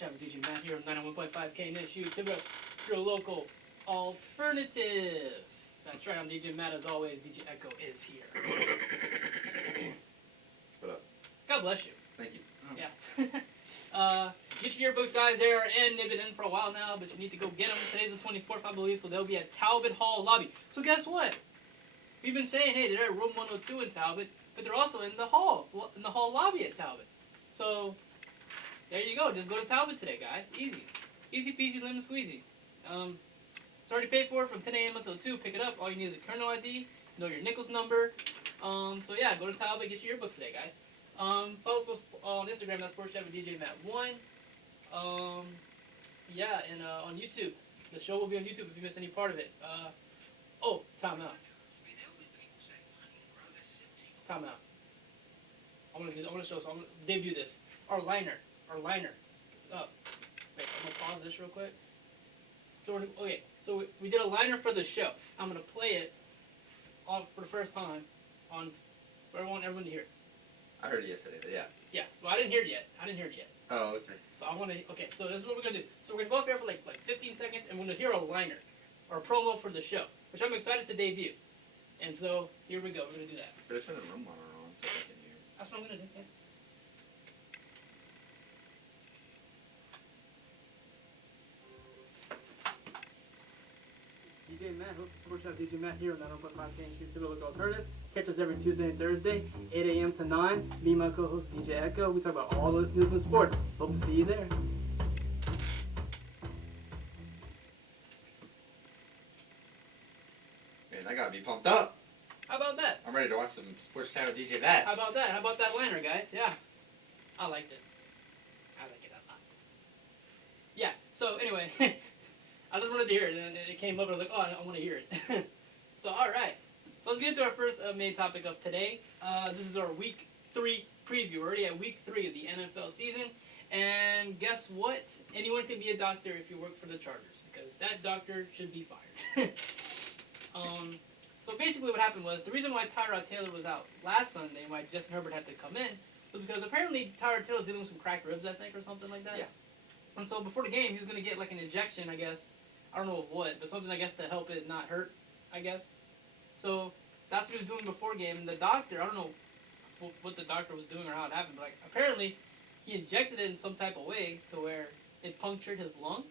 Sportschat with DJ Matt here on 91.5 KNSU, your local alternative. That's right, I'm DJ Matt as always. DJ Echo is here. What up? God bless you. Thank you. Yeah. Get your yearbooks, guys. They are in. They've been in for a while now, but you need to go get them. Today's the 24th, I believe, so they'll be at Talbot Hall lobby. So guess what? We've been saying, hey, they're at room 102 in Talbot, but they're also in the hall lobby at Talbot. So there you go. Just go to Talbot today, guys. Easy. Easy peasy, lemon squeezy. It's already paid for from 10 a.m. until 2. Pick it up. All you need is a kernel ID, know your Nichols number. So yeah, go to Talbot, get your yearbooks today, guys. Follow us on Instagram, that's Sportschat with DJ Matt 1. Yeah, and on YouTube. The show will be on YouTube if you miss any part of it. Time out. Time out. I'm gonna show. So I'm gonna debut this. Our liner. It's up. Wait, I'm gonna pause this real quick. So we did a liner for the show. I'm gonna play it for the first time I want everyone to hear it. I heard it yesterday, but yeah. Yeah. Well, I didn't hear it yet. Oh, okay. So I want to. Okay. So this is what we're gonna do. So we're gonna go off there for like 15 seconds, and we're gonna hear a liner or a promo for the show, which I'm excited to debut. And so here we go. We're gonna do that. Better turn the room on so I can hear. That's what I'm gonna do. Yeah. DJ Matt, host of Sportschat DJ Matt here on 9.5 KNSU, the local alternative. Catch us every Tuesday and Thursday, 8 a.m. to 9. Me and my co-host DJ Echo. We talk about all those news and sports. Hope to see you there. Man, I gotta be pumped up. How about that? I'm ready to watch some Sports Channel DJ Matt. How about that? How about that liner, guys? Yeah. I liked it. I like it a lot. Yeah, so anyway, I just wanted to hear it, and it came up, and I was like, oh, I want to hear it. So, alright. So let's get into our first main topic of today. This is our Week 3 preview. We're already at Week 3 of the NFL season. And guess what? Anyone can be a doctor if you work for the Chargers, because that doctor should be fired. So basically what happened was, the reason why Tyrod Taylor was out last Sunday, and why Justin Herbert had to come in, was because apparently Tyrod Taylor was dealing with some cracked ribs, I think, or something like that. Yeah. And so before the game, he was going to get like an injection, I guess. I don't know of what, but something, I guess, to help it not hurt, I guess. So that's what he was doing before game. And the doctor, I don't know what the doctor was doing or how it happened, but like, apparently he injected it in some type of way to where it punctured his lung.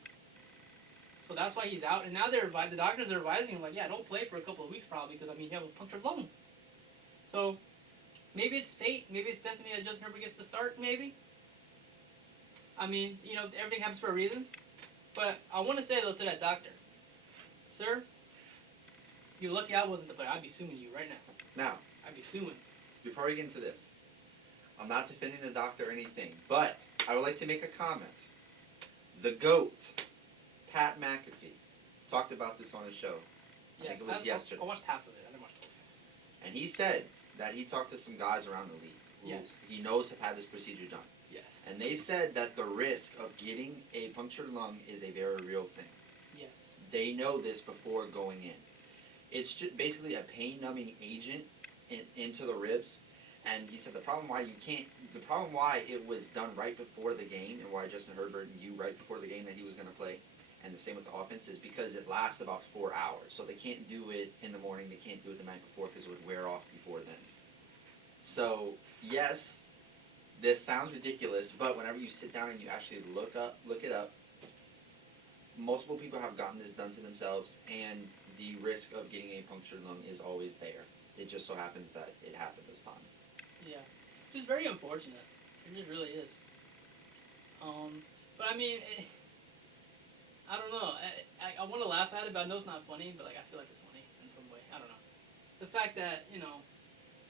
So that's why he's out. And now the doctors are advising him, like, yeah, don't play for a couple of weeks probably, because, I mean, you have a punctured lung. So maybe it's fate. Maybe it's destiny that Justin Herbert gets to start, maybe. I mean, you know, everything happens for a reason. But I want to say, though, to that doctor, sir, you're lucky I wasn't the player. I'd be suing you right now. Now, I'd be suing. before we get into this, I'm not defending the doctor or anything, but I would like to make a comment. The GOAT, Pat McAfee, talked about this on his show. I think it was yesterday. I watched half of it. I didn't watch the whole thing. And he said that he talked to some guys around the league who Yes. he knows have had this procedure done. Yes. And they said that the risk of getting a punctured lung is a very real thing. Yes. They know this before going in. It's just basically a pain-numbing agent into the ribs. And he said the problem why it was done right before the game, and why Justin Herbert knew right before the game that he was going to play, and the same with the offense, is because it lasts about 4 hours. So they can't do it in the morning, they can't do it the night before, because it would wear off before then. So, yes, this sounds ridiculous, but whenever you sit down and you actually look it up, multiple people have gotten this done to themselves, and the risk of getting a punctured lung is always there. It just so happens that it happened this time. Yeah. Just very unfortunate. It just really is. But I mean, I don't know. I want to laugh at it, but I know it's not funny. But like, I feel like it's funny in some way. I don't know. The fact that, you know,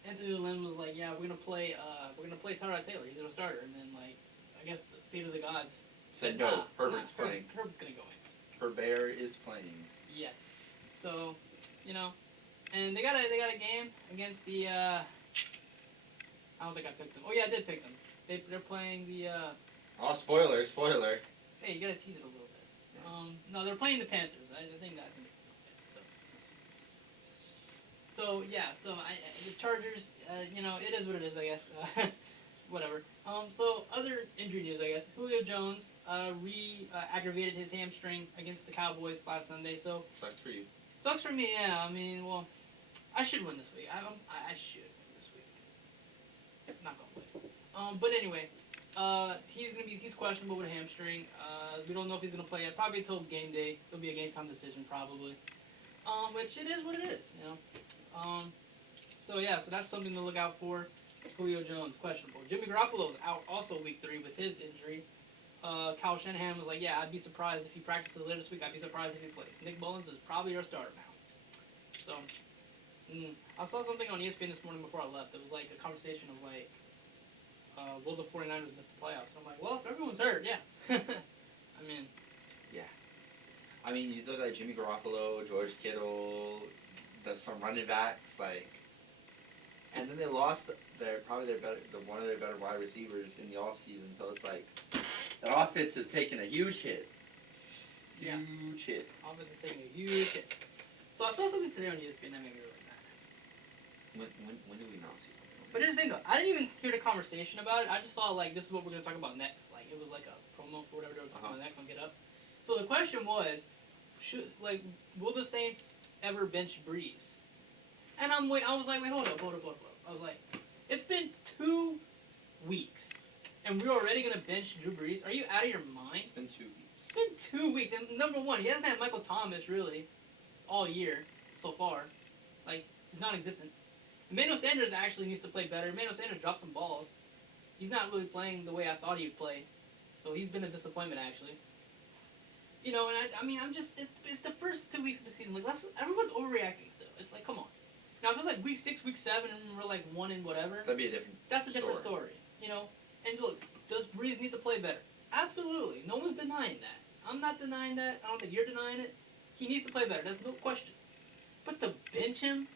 Anthony Lynn was like, yeah, we're gonna play Tyrod Taylor. He's our starter, and then like, I guess the fate of the gods Said no, Herbert's playing. Herbert's gonna go in. Herbert is playing. Yes. So, you know, and they got a game against the. I don't think I picked them. Oh yeah, I did pick them. They're playing the. Oh, spoiler! Hey, you gotta tease it a little bit. Yeah. No, they're playing the Panthers. I think that. So yeah, so the Chargers. You know, it is what it is, I guess. whatever. So other injury news, I guess. Julio Jones aggravated his hamstring against the Cowboys last Sunday. So Sucks for you. sucks for me. Yeah, I mean, well, I should win this week. I should win this week. Not gonna win. But anyway, he's questionable with a hamstring. We don't know if he's gonna play yet. Probably until game day. It'll be a game time decision probably. Which it is what it is, you know. So yeah, so that's something to look out for. Julio Jones, questionable. Jimmy Garoppolo's out also week 3 with his injury. Kyle Shanahan was like, yeah, I'd be surprised if he practices later this week. I'd be surprised if he plays. Nick Mullins is probably our starter now. So, I saw something on ESPN this morning before I left. It was like a conversation of like, will the 49ers miss the playoffs? And I'm like, well, if everyone's hurt, yeah. I mean. Yeah. I mean, you look at Jimmy Garoppolo, George Kittle, some running backs, like, and then they lost one of their better wide receivers in the offseason. So it's like that offense has taken a huge hit. Yeah. Huge hit. Offense is taking a huge hit. So I saw something today on ESPN that made me really mad. When do we not see something? But here's the thing though, I didn't even hear the conversation about it. I just saw like this is what we're gonna talk about next. Like it was like a promo for whatever they were talking about next on Get Up. So the question was, will the Saints ever bench Breeze? And I was like, wait, hold up. I was like, it's been 2 weeks, and we're already gonna bench Drew Brees? Are you out of your mind? It's been 2 weeks. It's been 2 weeks, and number one, he hasn't had Michael Thomas really all year so far. Like he's non-existent. Emmanuel Sanders actually needs to play better. Emmanuel Sanders dropped some balls. He's not really playing the way I thought he'd play, so he's been a disappointment actually. You know, and I mean, it's the first 2 weeks of the season. Like, everyone's overreacting still. It's like, come on. Now, if it was like week 6, week 7, and we're like 1 and whatever, that'd be a different. That's a different story. You know, and look, does Breeze need to play better? Absolutely. No one's denying that. I'm not denying that. I don't think you're denying it. He needs to play better. There's no question. But to bench him,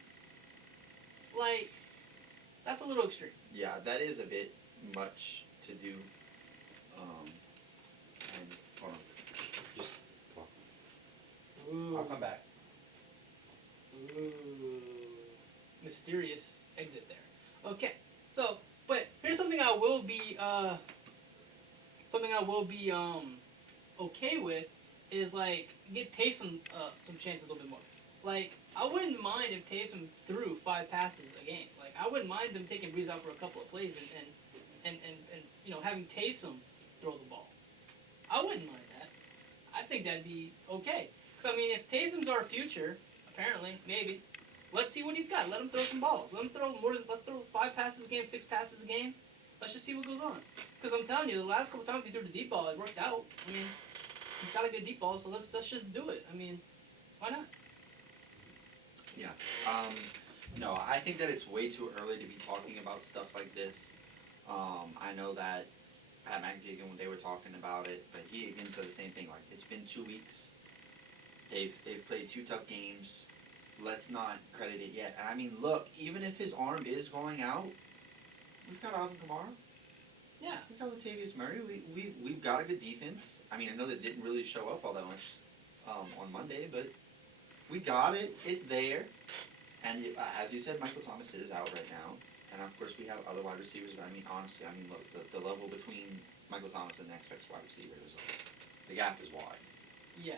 like, that's a little extreme. Yeah, that is a bit much to do. And hold on. Just talk. Ooh. I'll come back. Ooh. Mysterious exit there. Okay, so, but here's something I will be okay with is like get Taysom some chances a little bit more. Like I wouldn't mind if Taysom threw 5 passes a game. Like I wouldn't mind them taking Breeze out for a couple of plays and you know having Taysom throw the ball. I wouldn't mind that. I think that'd be okay. Because I mean, if Taysom's our future, apparently, maybe. Let's see what he's got. Let him throw some balls. Let's throw 5 passes a game, 6 passes a game. Let's just see what goes on. Because I'm telling you, the last couple times he threw the deep ball, it worked out. I mean, he's got a good deep ball, so let's just do it. I mean, why not? Yeah. No, I think that it's way too early to be talking about stuff like this. I know that Pat McAfee, when they were talking about it, but he again said the same thing. Like it's been 2 weeks. They've played 2 tough games. Let's not credit it yet. And I mean, look, even if his arm is going out, we've got Alvin Kamara. Yeah. We've got Latavius Murray. We've got a good defense. I mean, I know that didn't really show up all that much on Monday, but we got it. It's there. And as you said, Michael Thomas is out right now. And of course, we have other wide receivers. But I mean, honestly, look, the level between Michael Thomas and the next best wide receiver is the gap is wide. Yeah.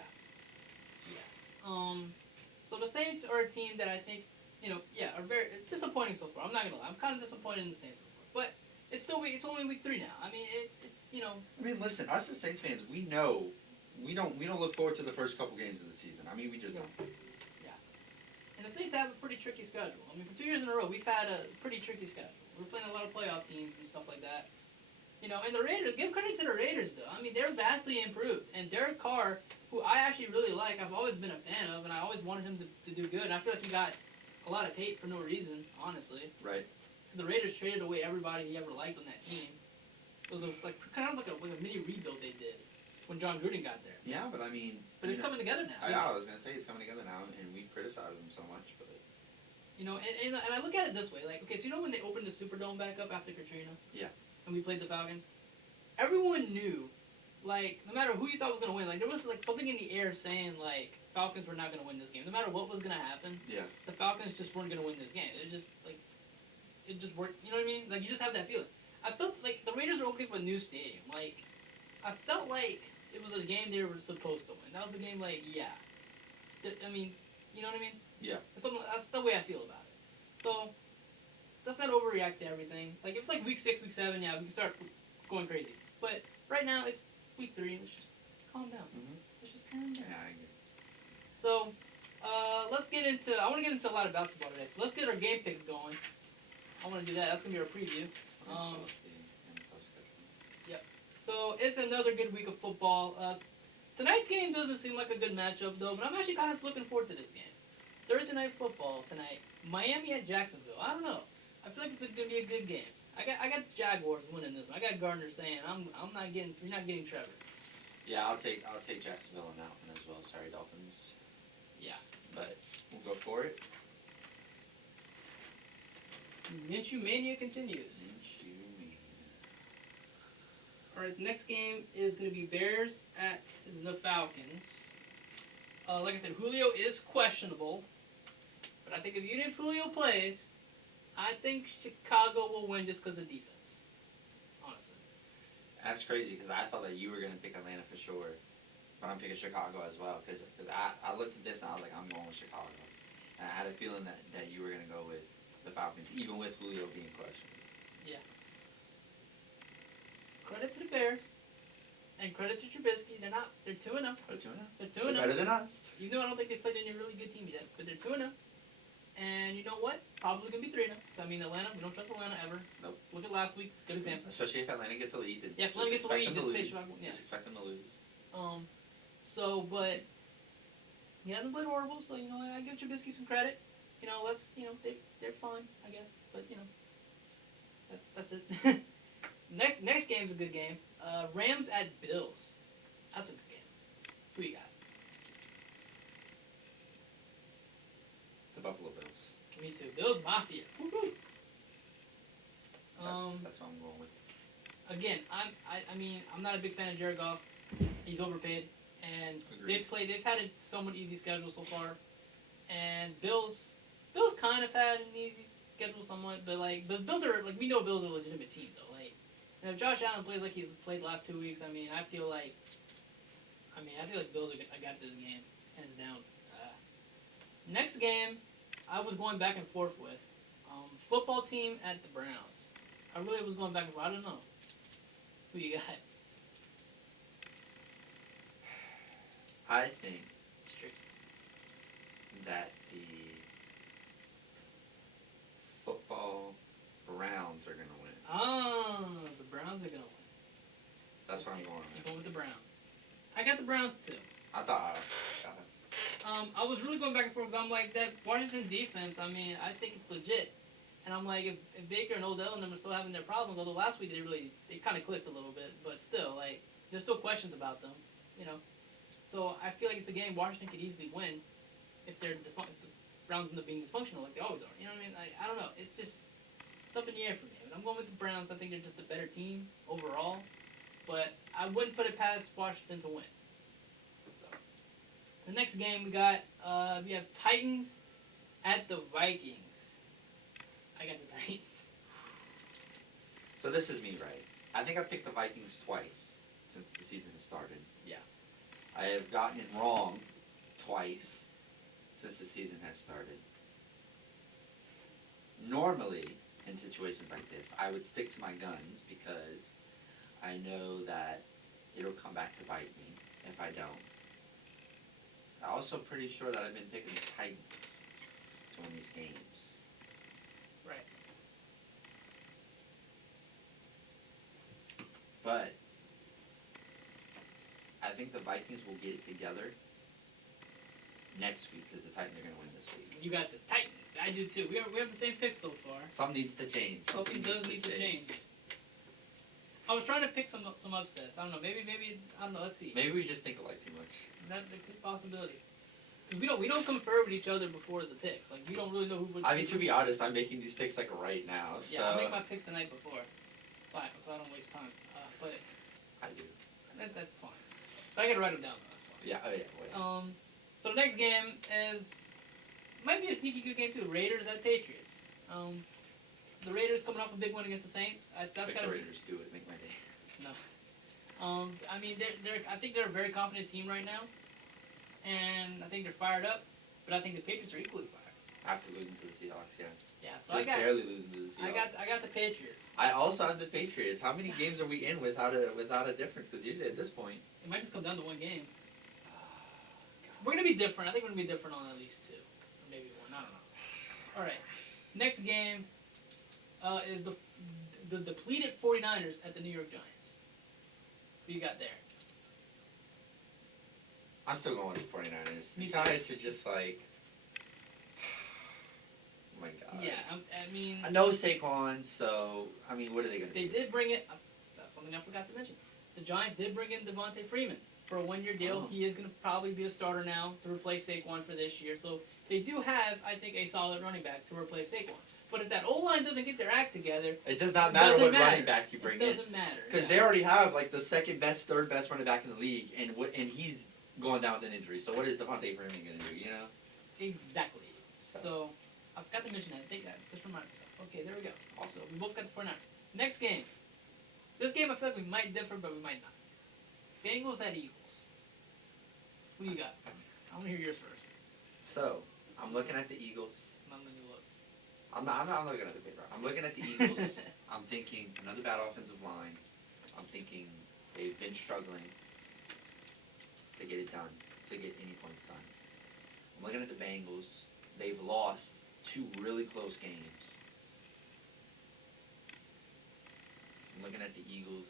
So the Saints are a team that I think, you know, are very disappointing so far. I'm not gonna lie. I'm kind of disappointed in the Saints so far. But it's only week 3 now. I mean, it's you know. I mean, listen, us as Saints fans, we know we don't look forward to the first couple games of the season. I mean, we just don't. Yeah. And the Saints have a pretty tricky schedule. I mean, for 2 years in a row, we've had a pretty tricky schedule. We're playing a lot of playoff teams and stuff like that. You know, and the Raiders, give credit to the Raiders, though. I mean, they're vastly improved. And Derek Carr, who I actually really like, I've always been a fan of, and I always wanted him to do good. And I feel like he got a lot of hate for no reason, honestly. Right. Because the Raiders traded away everybody he ever liked on that team. It was kind of like a mini rebuild they did when John Gruden got there. Yeah, but I mean... But it's coming together now. I was going to say it's coming together now, and we criticize him so much, but... You know, and I look at it this way. Like, okay, so you know when they opened the Superdome back up after Katrina? Yeah. And we played the Falcons? Everyone knew, like, no matter who you thought was going to win, like, there was, like, something in the air saying, like, Falcons were not going to win this game. No matter what was going to happen, the Falcons just weren't going to win this game. It just worked, you know what I mean? Like, you just have that feeling. I felt like the Raiders are opening up a new stadium. Like, I felt like it was a game they were supposed to win. That was a game like, yeah. I mean, you know what I mean? Yeah. That's the way I feel about it. So, let's not overreact to everything. Like, if it's like week 6, week 7, yeah, we can start going crazy. But right now, it's week 3. Let's just calm down. Mm-hmm. Let's just calm down. Yeah, I agree. So, let's get into. I want to get into a lot of basketball today. So let's get our game picks going. I want to do that. That's gonna be our preview. So it's another good week of football. Tonight's game doesn't seem like a good matchup though, but I'm actually kind of looking forward to this game. Thursday night football tonight. Miami at Jacksonville. I don't know. I feel like it's gonna be a good game. I got the Jaguars winning this one. I got Gardner saying I'm not getting. You're not getting Trevor. Yeah, I'll take Jacksonville on that one as well. Sorry, Dolphins. Yeah. But we'll go for it. Minshew Mania continues. Minshew Mania. Alright, the next game is going to be Bears at the Falcons. Like I said, Julio is questionable. But I think even if Julio plays, I think Chicago will win just because of defense. Honestly. That's crazy because I thought that you were going to pick Atlanta for sure. But I'm picking Chicago as well because I looked at this and I was like, I'm going with Chicago. And I had a feeling that you were going to go with the Falcons, even with Julio being questioned. Yeah. Credit to the Bears. And credit to Trubisky. They're 2-0. They're 2-0. They're 2-0. They're better than us. Even though I don't think they've played any really good teams yet. But they're 2-0. And you know what? Probably going to be 3-0. I mean, Atlanta, we don't trust Atlanta ever. Nope. Look at last week. Good example. Especially if Atlanta gets a lead. Yeah, if Atlanta gets a lead, just say Chicago. Yeah. Just expect them to lose. But he hasn't played horrible, so, I give Trubisky some credit. They're fine, I guess. But, that's it. Next game's a good game. Rams at Bills. That's a good game. Who you got? The Buffalo Bills. Me too. Bills Mafia. Woo-hoo. That's what I'm going with. Again, I'm not a big fan of Jared Goff. He's overpaid. And Agreed. they've had a somewhat easy schedule so far. And Bills kind of had an easy schedule somewhat, but the Bills are we know Bills are a legitimate team though. If Josh Allen plays like he's played the last 2 weeks, I feel like Bills are got this game hands down. Next game, I was going back and forth with football team at the Browns. I really was going back and forth. I don't know. Who you got? I think that the football Browns are going to win. The Browns are going to win. That's what I'm going with. You're going with the Browns. I got the Browns too. I thought got it. I was really going back and forth because I'm like, that Washington defense, I think it's legit. And I'm like, if Baker and Odell and them are still having their problems, although last week they kind of clicked a little bit, but still, there's still questions about them, So I feel like it's a game Washington could easily win if the Browns end up being dysfunctional like they always are. You know what I mean? I don't know. It's just it's up in the air for me. I'm going with the Browns. I think they're just a better team overall. But I wouldn't put it past Washington to win. So the next game we have Titans at the Vikings. I got the Titans. So this is me, right? I think I've picked the Vikings twice since the season has started. Yeah. I have gotten it wrong twice since the season has started. Normally, in situations like this, I would stick to my guns because I know that it'll come back to bite me if I don't. I'm also pretty sure that I've been picking the Titans to win these games. Right. But I think the Vikings will get it together next week because the Titans are going to win this week. You got the Titans. I do too. We have the same pick so far. Something needs to change. Something does need to change. I was trying to pick some upsets. I don't know. Maybe I don't know. Let's see. Maybe we just think alike too much. That's a good possibility. Because we don't confer with each other before the picks. We don't really know who would. I mean, to be honest, I'm making these picks right now. So yeah, I make my picks the night before. Fine, so I don't waste time. But I do. That's fine. But I gotta write them down though. That's fine. Yeah. Oh yeah. Wait. So the next game might be a sneaky good game too. Raiders at Patriots. the Raiders coming off a big win against the Saints. That's got to be. Raiders do it. Make my day. No. I mean, I think they're a very confident team right now, and I think they're fired up. But I think the Patriots are equally fired. After losing to the Seahawks, yeah. Yeah, so Just barely losing to the Seahawks. I got the Patriots. I also have the Patriots. How many games are we in without a difference? Because usually at this point, It might just come down to one game. We're gonna be different. I think we're gonna be different on at least two, or maybe one. I don't know. All right. Next game is the depleted 49ers at the New York Giants. Who you got there? I'm still going with the 49ers. The Me too. Giants are just like, oh my god. Yeah, I mean, I know Saquon, so I mean, what are they gonna they do? did bring it. That's something I forgot to mention. The Giants did bring in Devontae Freeman for a one-year deal. Oh. He is going to probably be a starter now to replace Saquon for this year. So they do have, I think, a solid running back to replace Saquon. But if that O-line doesn't get their act together, It does not matter what running back you bring it in, doesn't matter. because they already have like the second best, third best running back in the league, and he's going down with an injury. So what is Devontae Freeman gonna do? You know? Exactly. So I forgot to mention that. I think that just reminded myself. Okay, there we go. Also, We both got the 49ers. Next game. This game I feel like we might differ, but we might not. Bengals at Eagles. Who you got? I want to hear yours first. so I'm looking at the Eagles. I'm letting you look. I'm not looking at the paper. I'm looking at the Eagles. I'm thinking another bad offensive line. I'm thinking they've been struggling to get it done, to get any points done. I'm looking at the Bengals. They've lost 2 really close games. I'm looking at the Eagles.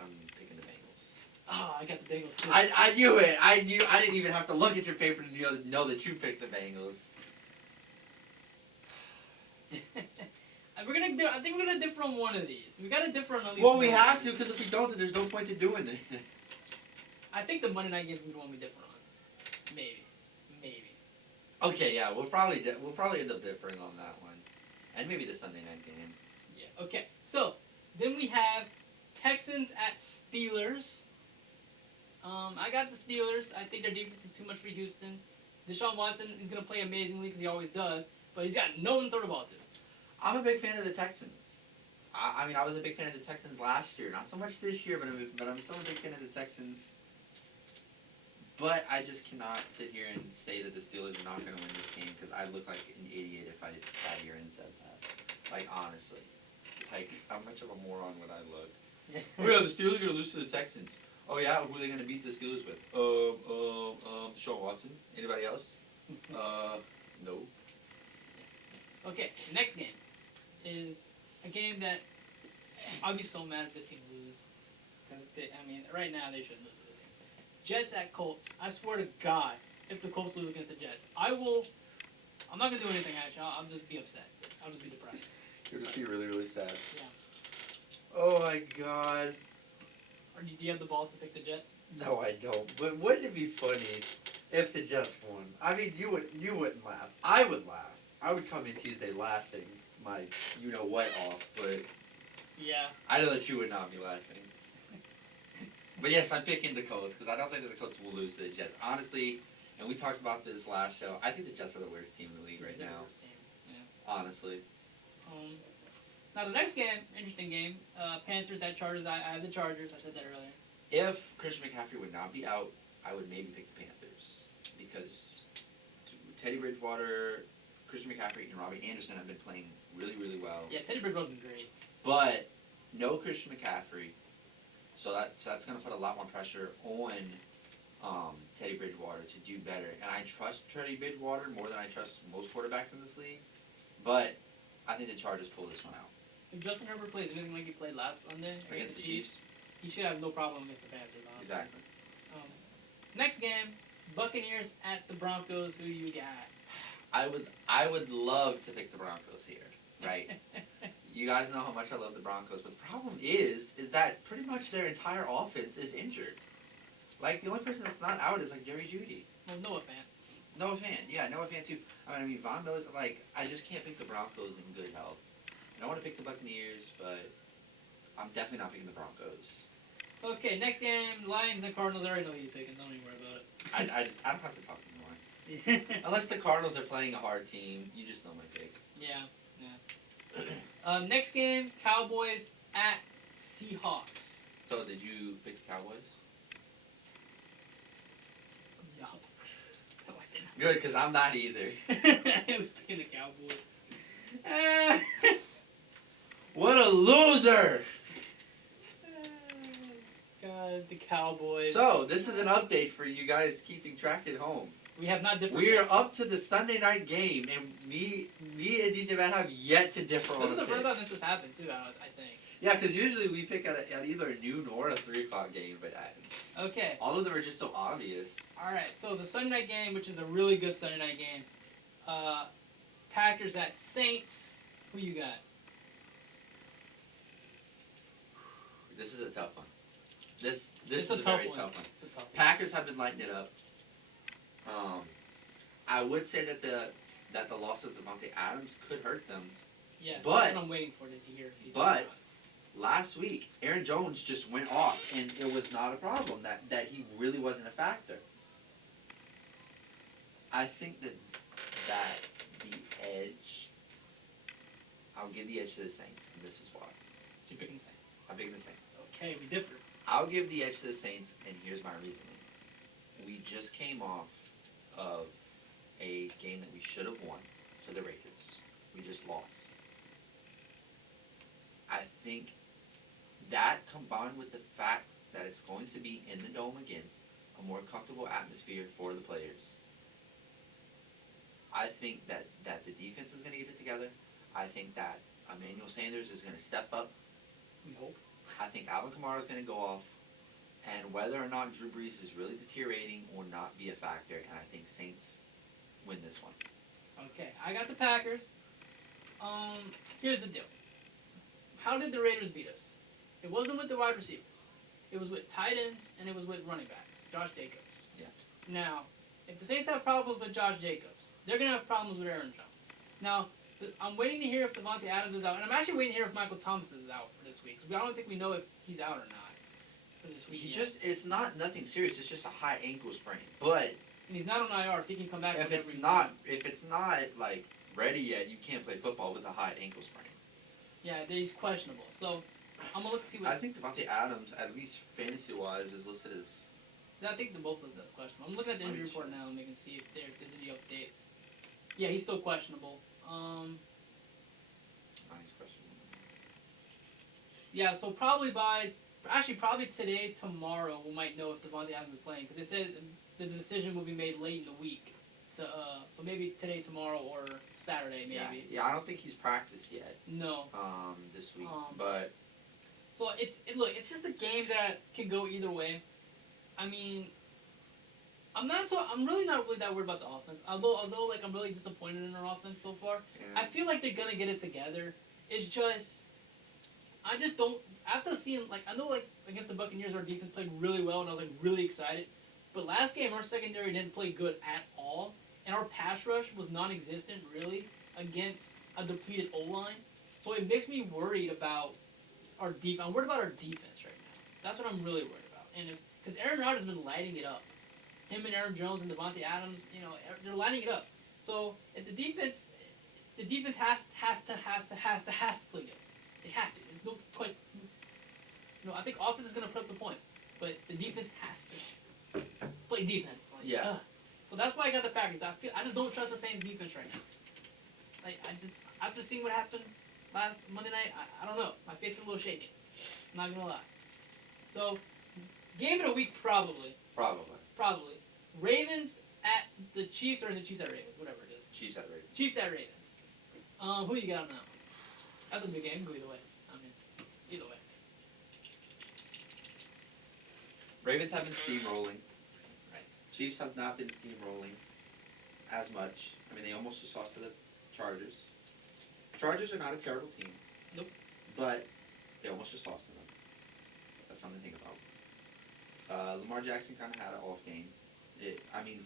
I'm picking the Bengals. Oh, I got the Bengals too. I knew it. I didn't even have to look at your paper to know that you picked the Bengals. I think we're gonna differ on one of these. We gotta differ on at least. Well, we one. have to, because if we don't, then there's no point to doing it. I think the Monday night game's gonna be the one we differ on. Maybe. Okay, yeah, we'll probably end up differing on that one, and maybe the Sunday night game. Yeah. Okay. So then we have Texans at Steelers. I got the Steelers. I think their defense is too much for Houston. Deshaun Watson is gonna play amazingly because he always does, but he's got no one to throw the ball to. I'm a big fan of the Texans. I mean, I was a big fan of the Texans last year. Not so much this year, but I'm still a big fan of the Texans. But I just cannot sit here and say that the Steelers are not going to win this game, because I look like an idiot if I sat here and said that. Like, honestly. Like, how much of a moron would I look? Oh yeah, the Steelers are going to lose to the Texans. Oh yeah, who are they going to beat the Steelers with? Deshaun Watson. Anybody else? No. Okay. Next game is a game that I'll be so mad if this team loses. Because I mean, right now they shouldn't lose to this game. Jets at Colts. I swear to God, if the Colts lose against the Jets, I'm not gonna do anything actually. I'll just be upset. I'll just be depressed. You'll just be really, really sad. Yeah. Oh my God. Or do you have the balls to pick the Jets? No, I don't. But wouldn't it be funny if the Jets won? I mean, you wouldn't laugh. I would laugh. I would come in Tuesday laughing my you-know-what off, but Yeah. I know that you would not be laughing. But yes, I'm picking the Colts, because I don't think that the Colts will lose to the Jets. Honestly, and we talked about this last show, I think the Jets are the worst team in the league right They're the now. worst team. Yeah. Honestly. Now the next game, interesting game. Panthers at Chargers. I have the Chargers. I said that earlier. If Christian McCaffrey would not be out, I would maybe pick the Panthers. Because Teddy Bridgewater, Christian McCaffrey, and Robbie Anderson have been playing really, really well. Yeah, Teddy Bridgewater's been great. But no Christian McCaffrey, so that's going to put a lot more pressure on Teddy Bridgewater to do better. And I trust Teddy Bridgewater more than I trust most quarterbacks in this league. But I think the Chargers pull this one out. If Justin Herbert plays anything like he played last Sunday Against the Chiefs? he should have no problem against the Panthers, honestly. Exactly. Next game, Buccaneers at the Broncos. Who you got? I would love to pick the Broncos here, right? You guys know how much I love the Broncos, but the problem is that pretty much their entire offense is injured. Like, the only person that's not out is, like, Jerry Jeudy. Well, Noah fan. Noah Fant, yeah, Noah Fant too. I mean, Von Miller's, like, I just can't pick the Broncos in good health. And I want to pick the Buccaneers, but I'm definitely not picking the Broncos. Okay, next game, Lions and Cardinals. I already know who you're picking. Don't even worry about it. I don't have to talk anymore. Unless the Cardinals are playing a hard team, you just know my pick. Yeah. Next game, Cowboys at Seahawks. So did you pick the Cowboys? No. No, I didn't. Good, because I'm not either. I was picking the Cowboys. What a loser! God, the Cowboys. So, this is an update for you guys keeping track at home. We have not differed. We are up to the Sunday night game, and me and DJ Matt have yet to differ on This is the the first pick. time this has happened, too, I think. Yeah, because usually we pick at either a noon or a 3 o'clock game, but Okay. all of them are just so obvious. All right, so the Sunday night game, which is a really good Sunday night game. Packers at Saints. Who you got? This is a tough one. This It's is a a tough very one. tough one. It's a tough one. Packers have been lighting it up. I would say that the loss of Devontae Adams could hurt them. Yes, But- that's what I'm waiting for to hear. If you But last week, Aaron Jones just went off, and it was not a problem. That he really wasn't a factor. I think that the edge. I'll give the edge to the Saints, and this is why. you're picking Saints. I'm picking the Saints. Okay, we differ. I'll give the edge to the Saints, and here's my reasoning. We just came off of a game that we should have won to the Raiders. We just lost. I think that combined with the fact that it's going to be in the dome again, a more comfortable atmosphere for the players. I think that the defense is going to get it together. I think that Emmanuel Sanders is going to step up. We hope. I think Alvin Kamara is going to go off. And whether or not Drew Brees is really deteriorating will not be a factor. And I think Saints win this one. Okay, I got the Packers. Here's the deal. How did the Raiders beat us? It wasn't with the wide receivers. It was with tight ends, and it was with running backs. Josh Jacobs. Yeah. Now, if the Saints have problems with Josh Jacobs, they're going to have problems with Aaron Jones. Now, I'm waiting to hear if Devontae Adams is out, and I'm actually waiting to hear if Michael Thomas is out for this week. So I don't think we know if he's out or not for this week. It's not nothing serious. It's just a high ankle sprain. But And he's not on IR, so he can come back. if it's not like ready yet, you can't play football with a high ankle sprain. Yeah, he's questionable. So I'm gonna look to see what. I think Devontae Adams, at least fantasy wise, is listed as. I think the both of us that's questionable. I'm looking at the injury report now and we can see if there's any updates. Yeah, he's still questionable. Nice question. Yeah, so probably today, tomorrow, we might know if Devontae Adams is playing. Because they said the decision will be made late in the week. So maybe today, tomorrow, or Saturday, maybe. Yeah, I don't think he's practiced yet. No. This week, Um, but So it's just a game that can go either way. I mean, I'm really not that worried about the offense. Although like I'm really disappointed in our offense so far. I feel like they're gonna get it together. It's just, I just don't. After seeing I know against the Buccaneers, our defense played really well, and I was really excited. But last game, our secondary didn't play good at all, and our pass rush was non-existent really against a depleted O-line. So it makes me worried about our defense. I'm worried about our defense right now. That's what I'm really worried about. And because Aaron Rodgers has been lighting it up, him and Aaron Jones and Devontae Adams, they're lighting it up. So if the defense has to play good. They have to. There's no quite. I think offense is going to put up the points, but the defense has to play defense. So that's why I got the Packers. I just don't trust the Saints defense right now. After seeing what happened last Monday night, I don't know. My faith's a little shaky. I'm not gonna lie. So game of the week probably. Ravens at the Chiefs, or is it Chiefs at Ravens? Whatever it is. Chiefs at Ravens. Chiefs at Ravens. Who you got on that one? That's a big game. Go either way. Either way. Ravens have been steamrolling. Right. Chiefs have not been steamrolling as much. I mean, they almost just lost to the Chargers. Chargers are not a terrible team. Nope. But they almost just lost to them. That's something to think about. Lamar Jackson kind of had an off game.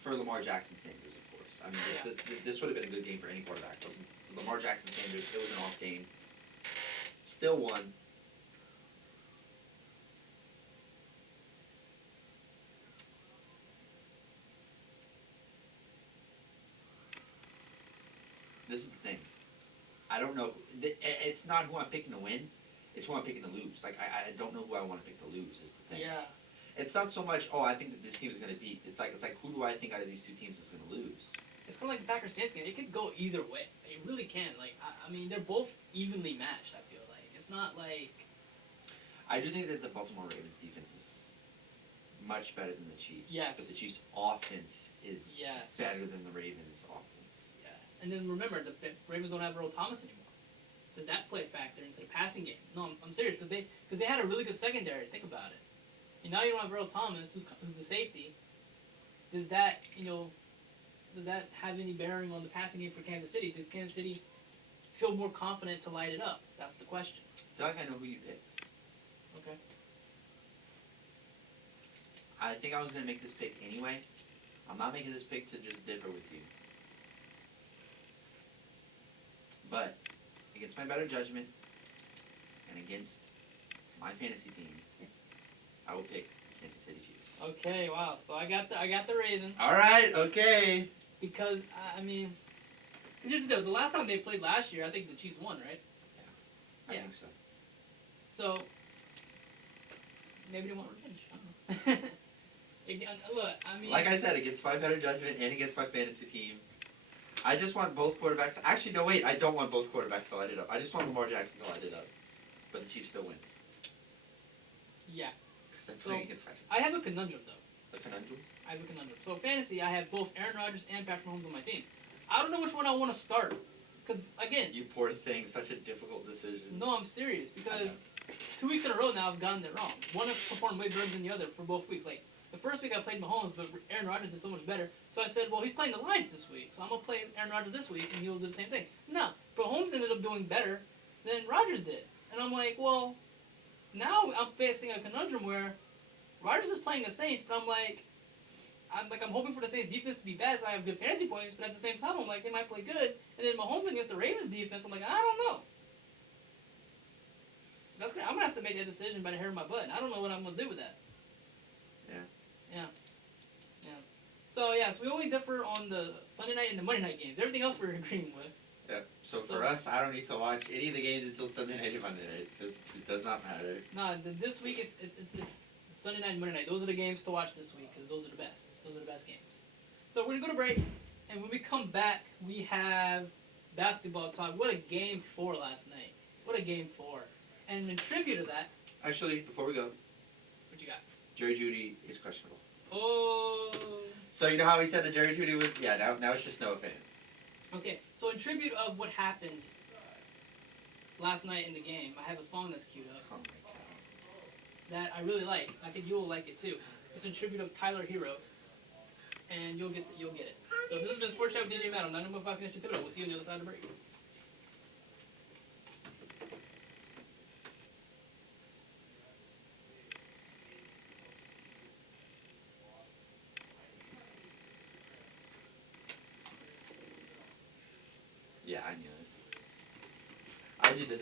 For Lamar Jackson standards, of course. I mean, this would have been a good game for any quarterback. But Lamar Jackson standards, it was an off game. Still won. This is the thing. I don't know. It's not who I'm picking to win. It's who I'm picking to lose. Like, I don't know who I want to pick to lose is the thing. Yeah. It's not so much, oh, I think that this team is going to beat. It's like, who do I think out of these two teams is going to lose? It's kind of like the Packers Saints game. It could go either way. It really can. Like, I mean, they're both evenly matched, I feel like. It's not like... I do think that the Baltimore Ravens defense is much better than the Chiefs. Yes. But the Chiefs' offense is Yes. better than the Ravens' offense. Yeah. And then remember, the Ravens don't have Earl Thomas anymore. Does that play a factor into the passing game? No, I'm serious. Because they had a really good secondary. Think about it. And now you don't have Earl Thomas, who's the safety. Does that, does that have any bearing on the passing game for Kansas City? Does Kansas City feel more confident to light it up? That's the question. I feel like I know who you picked. Okay. I think I was going to make this pick anyway. I'm not making this pick to just differ with you. But against my better judgment and against my fantasy team, I will pick Kansas City Chiefs. Okay, wow. So I got the Ravens. All right, okay. Because I mean, here's the deal. The last time they played last year, I think the Chiefs won, right? I Yeah. think so. So maybe they want revenge. I don't know. Look, I mean, Like I said, against my better judgment and against my fantasy team, I just want both quarterbacks. Actually, no, wait. I don't want both quarterbacks to light it up. I just want Lamar Jackson to light it up. But the Chiefs still win. yeah. Because I'm So, playing against Patrick. I have a conundrum though. A conundrum? I have a conundrum. So fantasy, I have both Aaron Rodgers and Patrick Mahomes on my team. I don't know which one I want to start. Because again, You poor thing. Such a difficult decision. no, I'm serious. Because 2 weeks in a row now I've gotten it wrong. One has performed way better than the other for both weeks. Like the first week I played Mahomes, but Aaron Rodgers did so much better. So I said, well, he's playing the Lions this week, so I'm gonna play Aaron Rodgers this week, and he'll do the same thing. No, but Mahomes ended up doing better than Rodgers did, and I'm like, well, now I'm facing a conundrum where Rodgers is playing the Saints, but I'm hoping for the Saints defense to be bad so I have good fantasy points, but at the same time I'm like, they might play good, and then Mahomes against the Ravens defense, I'm like, I don't know. I'm gonna have to make that decision by the hair of my butt. I don't know what I'm gonna do with that. Yeah. So yes, we only differ on the Sunday night and the Monday night games. Everything else we're agreeing with. Yeah. So for us, I don't need to watch any of the games until Sunday night and Monday night because it does not matter. Nah, this week it's Sunday night and Monday night. Those are the games to watch this week because those are the best. Those are the best games. So we're gonna go to break, and when we come back, we have basketball talk. What a game 4 last night. What a game 4. And in tribute to that, Actually, before we go, what you got? Jerry Jeudy is questionable. Oh. So you know how we said that Jerry Jeudy was? Yeah. Now it's just Noah Fan. Okay, so in tribute of what happened last night in the game, I have a song that's queued up Oh my god. that I really like. I think you'll like it too. It's in tribute of Tyler Herro, and you'll get it. So this has been Sportschat with DJ Matt on 9.5 Connection Total. We'll see you on the other side of the break. Yeah, I knew it. I knew that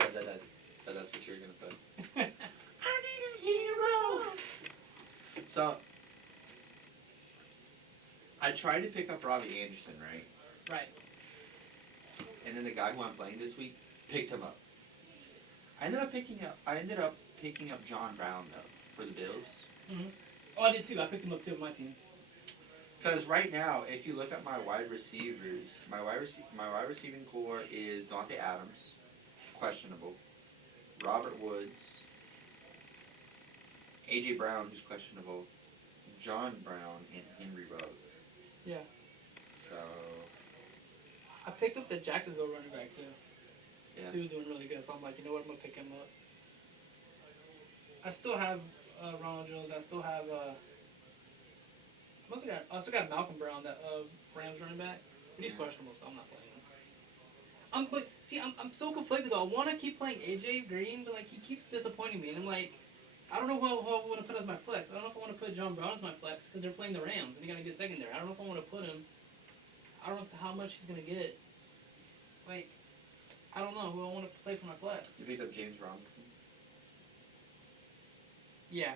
that's what you were gonna put. I need a hero. So I tried to pick up Robbie Anderson, right? Right. And then the guy who I'm playing this week picked him up. I ended up picking up John Brown though for the Bills. Mm-hmm. Oh, I did too. I picked him up too on my team. Because right now, if you look at my wide receivers, my wide receiving core is Dante Adams, questionable, Robert Woods, A.J. Brown, who's questionable, John Brown, and Henry Ruggs. Yeah. So, I picked up the Jacksonville running back too. yeah. He was doing really good, so I'm like, you know what, I'm gonna pick him up. I still have Ronald Jones. I still have I still got Malcolm Brown, that Rams running back, but he's questionable, so I'm not playing him. I'm so conflicted though. I want to keep playing AJ Green, but like he keeps disappointing me, and I'm like, I don't know who I want to put as my flex. I don't know if I want to put John Brown as my flex because they're playing the Rams and they gotta get secondary. I don't know if I want to put him. I don't know how much he's gonna get. Like, I don't know who I want to play for my flex. You picked up James Robinson. Yeah.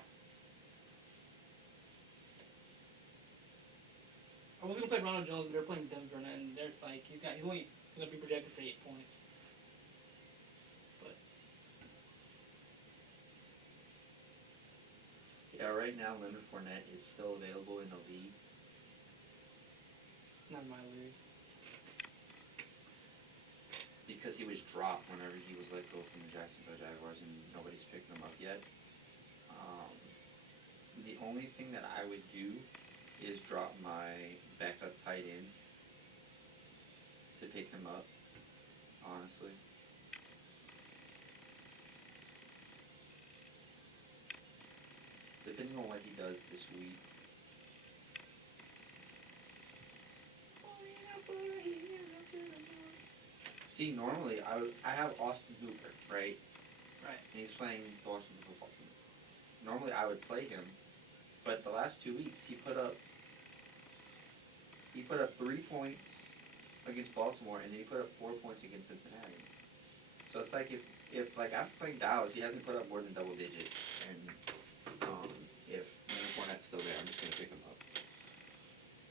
I was gonna play Ronald Jones, but they're playing Denver, and they're like he's only gonna be projected for 8 points. that right now Leonard Fournette is still available in the league. Not in my league. Because he was dropped whenever he was let go from the Jacksonville Jaguars and nobody's picked him up yet. The only thing that I would do is drop my backup tight end to pick him up, honestly. Depending on what he does this week. See, normally I have Austin Hooper, right? Right. And he's playing the Washington football team. Normally I would play him, but the last 2 weeks he put up 3 points against Baltimore, and then he put up 4 points against Cincinnati. So it's like if like after playing Dallas, he hasn't put up more than double digits, and if Leonard Fournette's still there, I'm just gonna pick him up,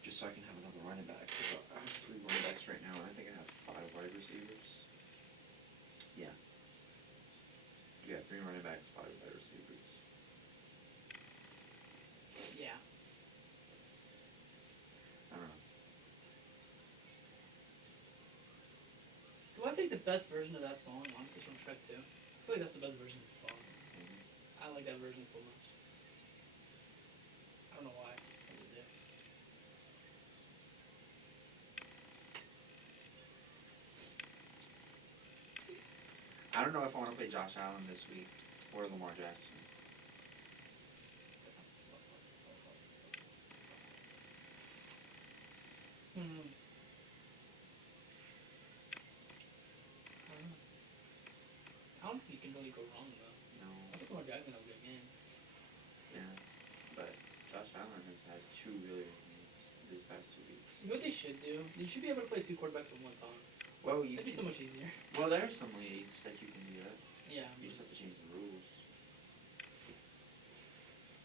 just so I can have another running back. I have 3 running backs right now, and I think I have 5 wide receivers. Yeah. Yeah, 3 running backs, 5 wide receivers. Yeah. I don't know. Do I think the best version of that song, honestly, is from Shrek 2? I feel like that's the best version of the song. I like that version so much. I don't know why. I just do. I don't know if I want to play Josh Allen this week or Lamar Jackson. I don't think you can really go wrong, though. No. I think Lamar Jackson had a good game. Yeah. But Josh Allen has had 2 really good games these past 2 weeks. You know what they should do? They should be able to play 2 quarterbacks at one time. Well, That'd be so much easier. Well, there are some leagues that you can do that. Yeah. You just have to change the rules.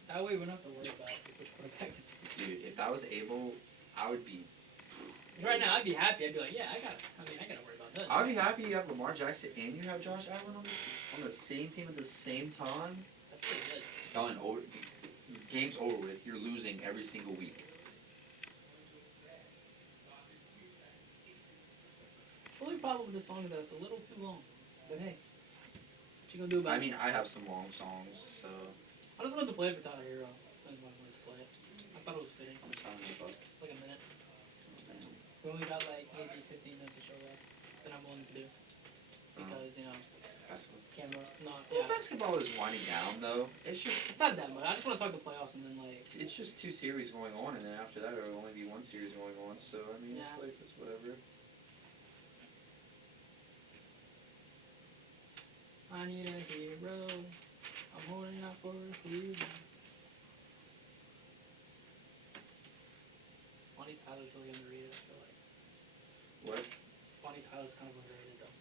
That way we don't have to worry about which quarterback to pick. Dude, if I was able, I would be. Right now, I'd be happy. I'd be like, yeah, I gotta worry about that. I'd be happy you have Lamar Jackson and you have Josh Allen on the same team at the same time. That's pretty good. Done. Over. Game's over with. You're losing every single week. The only problem with this song is that it's a little too long. But hey, what you gonna do about it? I mean, I have some long songs, so. I just wanted to play it for Tyler Herro. That's why I wanted to play it. I thought it was fitting. How much time is left? Like a minute. We only got like maybe 15 minutes of show left that I'm willing to do. Because, you know, Basketball. camera, not, Well, yeah. basketball is winding down, though. It's just. It's not that much. I just want to talk the playoffs and then, like, It's just 2 series going on, and then after that, it'll only be 1 series going on. So I mean, Yeah. it's like it's whatever. I need a hero. I'm holding out for a hero. Bonnie Tyler's really underrated, I feel like. What? Bonnie Tyler's kind of underrated, though.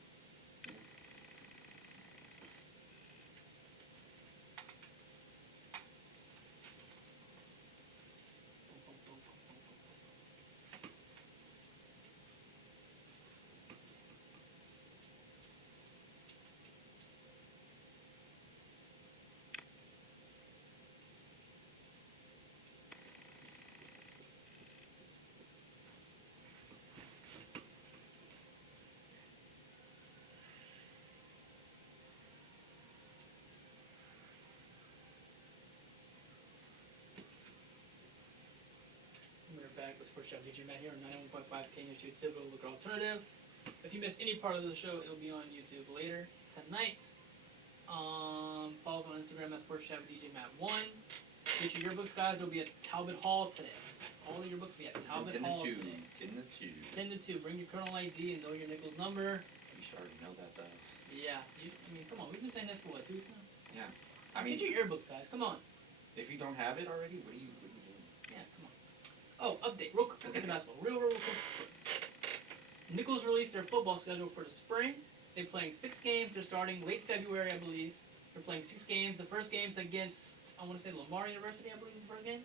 We're back with Sportschat DJ Matt here on 91.5 KNH YouTube, Look Alternative. If you missed any part of the show, it'll be on YouTube later tonight. Follow us on Instagram at Sportschat DJ Matt 1. Get your yearbooks, guys. There'll be a Talbot Hall today. All the yearbooks will be at Talbot Hall today. 10 to 2. 10 to 2. Bring your colonel ID and know your Nichols number. You should already know that, though. Yeah. I mean, come on. We've been saying this for, what, 2 weeks now? Yeah. I mean, get your yearbooks, guys. Come on. if you don't have it already, what are you doing? Yeah, come on. Oh, update. Real quick. Forget the basketball. Real quick. Nichols released their football schedule for the spring. They're playing 6 games. They're starting late February, I believe. They're playing 6 games. The first game's against, I want to say, Lamar University, I believe is the first game.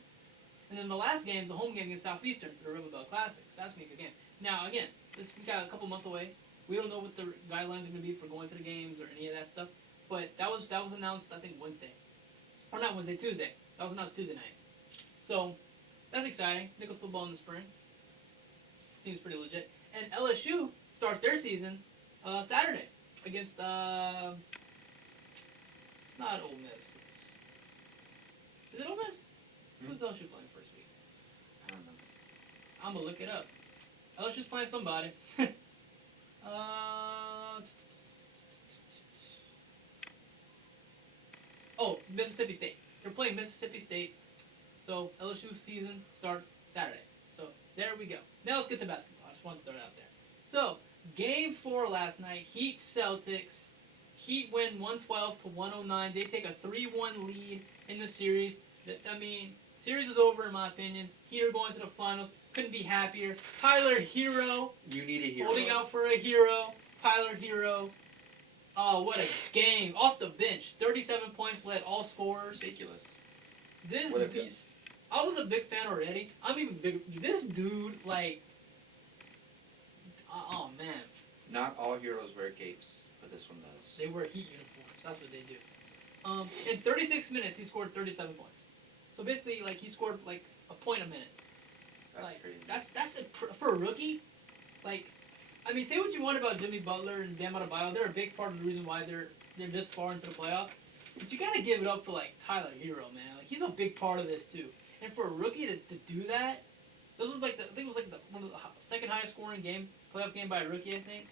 And then the last game's the home game against Southeastern for the Riverbell Classics. That's going to be a good game. Now, again, we got a couple months away. We don't know what the guidelines are going to be for going to the games or any of that stuff. But that was announced, I think, Wednesday. Or not Wednesday, Tuesday. That was announced Tuesday night. So that's exciting. Nicholls football in the spring. Seems pretty legit. And LSU starts their season Saturday against it's not Ole Miss. Is it Ole Miss? Who's LSU playing first week? I don't know. I'm gonna look it up. LSU's playing somebody. Oh, Mississippi State. They're playing Mississippi State. So LSU season starts Saturday. So there we go. Now let's get to basketball. I just wanted to throw it out there. So Game 4 last night. Heat Celtics. Heat win 112-109. They take a 3-1 lead in the series. I mean, series is over in my opinion. Heat are going to the finals. Couldn't be happier. Tyler Herro. You need a hero. Holding out for a hero. Tyler Herro. Oh, what a game. Off the bench. 37 points, led all scorers. Ridiculous. This What a dude, beast. I was a big fan already. I'm even big. This dude, like, oh man. Not all heroes wear capes, but this one does. They wear Heat uniforms. That's what they do. In 36 minutes, he scored 37 points. So basically, like, he scored like a point a minute. That's like, crazy. That's for a rookie. Like, I mean, say what you want about Jimmy Butler and Bam Adebayo. They're a big part of the reason why they're this far into the playoffs. But you gotta give it up for like Tyler Herro, man. Like, he's a big part of this too. And for a rookie to do that, this was like I think it was like one of the second highest scoring playoff game by a rookie. I think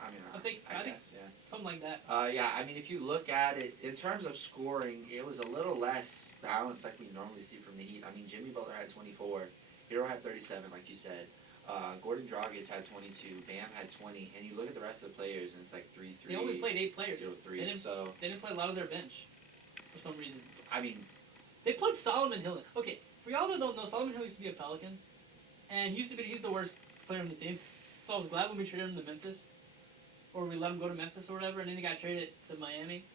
I mean, I think yeah. something like that. Yeah, I mean, if you look at it, in terms of scoring, it was a little less balanced like we normally see from the Heat. I mean, Jimmy Butler had 24, Hero had 37, like you said. Gordon Dragic had 22, Bam had 20, and you look at the rest of the players, and it's like 3-3. They only played 8 players. 0-3, so... They didn't play a lot of their bench for some reason. I mean... They played Solomon Hill. Okay, for y'all that don't know, Solomon Hill used to be a Pelican, and he's the worst player on the team. So I was glad when we traded him to Memphis, or we let him go to Memphis or whatever, and then he got traded to Miami.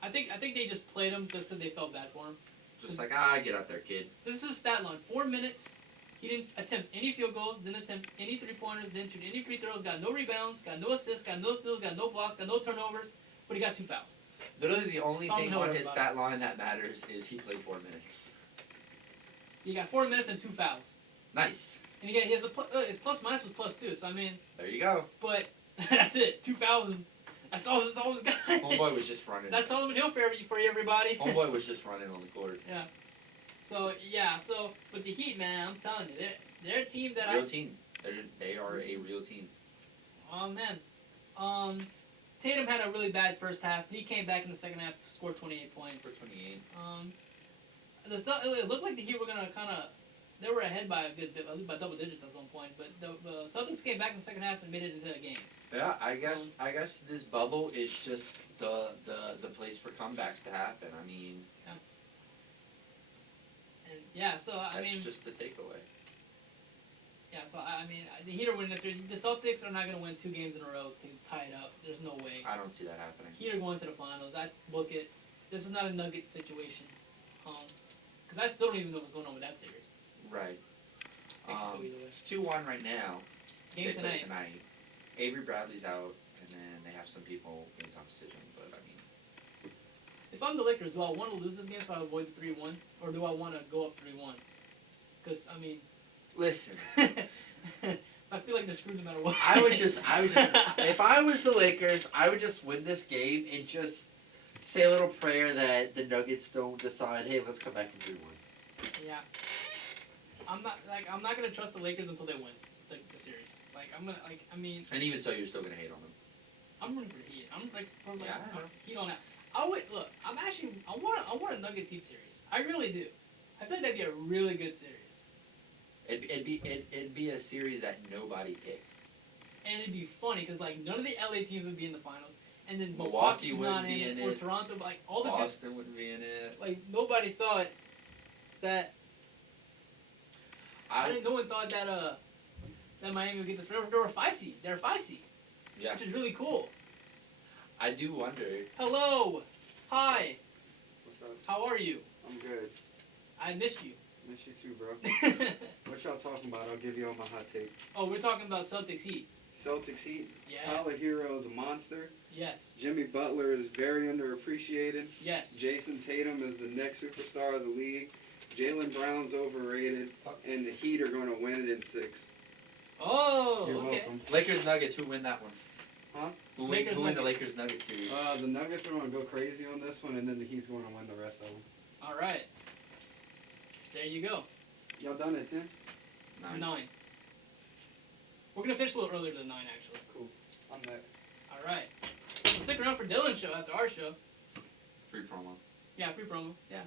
I think they just played him just because they felt bad for him. Just like, get out there, kid. This is his stat line. 4 minutes. He didn't attempt any field goals, didn't attempt any three-pointers, didn't shoot any free throws, got no rebounds, got no assists, got no steals, got no blocks, got no turnovers, but he got 2 fouls. Literally the only Solomon thing Hill, on his everybody. stat line that matters is he played 4 minutes. He got 4 minutes and 2 fouls. Nice. And he has his plus-minus was +2, so I mean... There you go. But that's it. 2 fouls and that's all he's got. Homeboy was just running. That's Solomon Hill for everybody. Homeboy was just running on the court. Yeah. So with the Heat, man, I'm telling you, they're a team that real team. They are a real team. Oh man. Tatum had a really bad first half. He came back in the second half, scored 28 points. For 28. It looked like the Heat were gonna they were ahead by a good bit, at least by double digits at some point. But the Celtics came back in the second half and made it into a game. Yeah, I guess this bubble is just the place for comebacks to happen. I mean, yeah. And yeah, so I mean, that's just the takeaway. Yeah, so I mean, the Heat are winning this series. The Celtics are not going to win 2 games in a row to tie it up. There's no way. I don't see that happening. Heat are going to the finals. I book it. This is not a Nugget situation. Because I still don't even know what's going on with that series. Right. It could go either way. It's 2-1 right now. Game they tonight. play tonight. Avery Bradley's out, and then they have some people in tough decision. But I mean, if I'm the Lakers, do I want to lose this game so I avoid the 3-1, or do I want to go up 3-1? Because I mean, listen. I feel like they're screwed no matter what. I would just, if I was the Lakers, I would just win this game and just say a little prayer that the Nuggets don't decide, hey, let's come back and 3-1. Yeah. I'm not gonna trust the Lakers until they win the series. I mean. And even so, you're still gonna hate on them. I'm rooting for the Heat. I'm Heat on that. I want a Nuggets Heat series. I really do. I feel like that'd be a really good series. It'd be a series that nobody picked. And it'd be funny because like none of the LA teams would be in the finals, and then Milwaukee Milwaukee's wouldn't not be in it, or it. Toronto, like all the Boston wouldn't be in it. like nobody thought that. No one thought that Miami would get this. They were feisty. They're feisty. Yeah. Which is really cool. I do wonder. Hello. Hi. What's up? How are you? I'm good. I missed you. Miss you too, bro. What y'all talking about? I'll give you all my hot take. Oh, we're talking about Celtics Heat. Celtics Heat. Yeah. Tyler Herro is a monster. Yes. Jimmy Butler is very underappreciated. Yes. Jason Tatum is the next superstar of the league. Jaylen Brown's overrated. And the Heat are going to win it in 6. Oh, You're okay. welcome. Lakers Nuggets. Who win that one? Huh? Who Lakers win the Nuggets. Lakers Nuggets series? The Nuggets are going to go crazy on this one, and then the Heat's going to win the rest of them. All right. There you go. Y'all done at 10? 9. We're gonna finish a little earlier than 9, actually. Cool. I'm there. All right. So stick around for Dylan's show after our show. Free promo. Yeah, free promo. Yeah.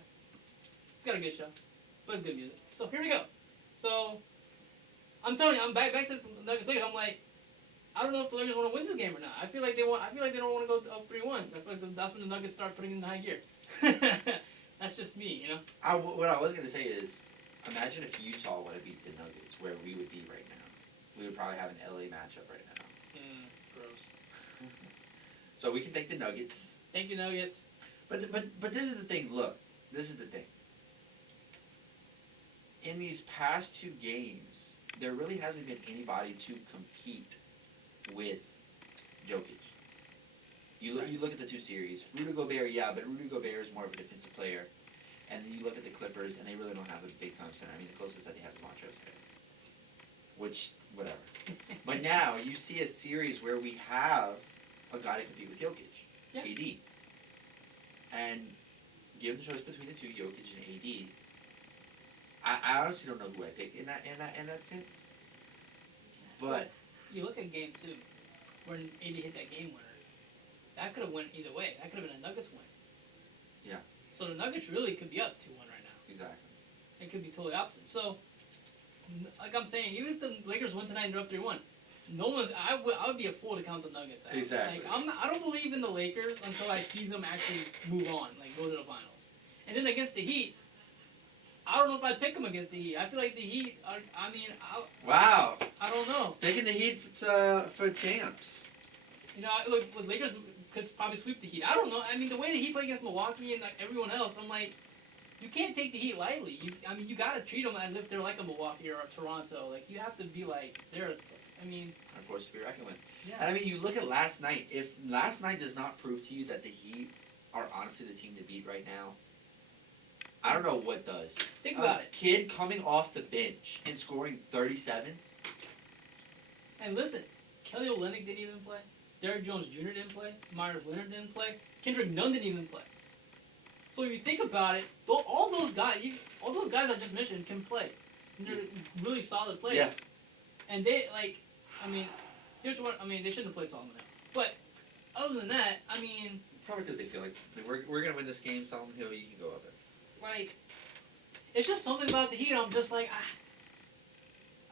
It's got a good show. Plays good music. So here we go. So I'm telling you, I'm back to the Nuggets Lakers. I'm like, I don't know if the Lakers want to win this game or not. I feel like they want. I feel like they don't want to go up 3-1. I feel like that's when the Nuggets start putting in the high gear. That's just me, you know. What I was gonna say is, imagine if Utah would have beat the Nuggets, where we would be right now. We would probably have an LA matchup right now. Gross. So we can take the Nuggets. Thank you, Nuggets. But this is the thing. Look, this is the thing. In these past 2 games, there really hasn't been anybody to compete with Jokic. You look at the 2 series. Rudy Gobert, yeah, but Rudy Gobert is more of a defensive player. And then you look at the Clippers, and they really don't have a big-time center. I mean, the closest that they have is Montrezl Harrell. Which, whatever. But now, you see a series where we have a guy to compete with Jokic, Yeah. AD. And given the choice between the 2, Jokic and AD, I honestly don't know who I pick in that sense. But You look at game 2, when AD hit that game winner. That could have went either way. That could have been a Nuggets win. Yeah. So the Nuggets really could be up 2-1 right now. exactly. It could be totally opposite. So, like I'm saying, even if the Lakers win tonight and they're up 3-1, no one's. I would be a fool to count the Nuggets out. Exactly. Like I don't believe in the Lakers until I see them actually move on, like go to the finals. And then against the Heat, I don't know if I'd pick them against the Heat. I feel like the Heat. Wow. I don't know. Picking the Heat for champs. You know, look, the Lakers could probably sweep the Heat. I don't know. I mean, the way the Heat play against Milwaukee and like everyone else, I'm like, you can't take the Heat lightly. You got to treat them as if they're like a Milwaukee or a Toronto. Like, you have to be like, they're, I mean. Are forced to be reckoned with. Yeah. And I mean, you look at last night. If last night does not prove to you that the Heat are honestly the team to beat right now, I don't know what does. Think about it. Kid coming off the bench and scoring 37. And listen, Kelly Olynyk didn't even play. Derrick Jones Jr. didn't play. Myers Leonard didn't play. Kendrick Nunn didn't even play. So if you think about it, all those guys I just mentioned can play. And they're really solid players. Yeah. And they, like, I mean, here's what, I mean, they shouldn't have played Solomon Hill. But other than that, I mean, Probably because they feel like we're gonna win this game. Solomon Hill, you can go out there. like, it's just something about the Heat. I'm just like,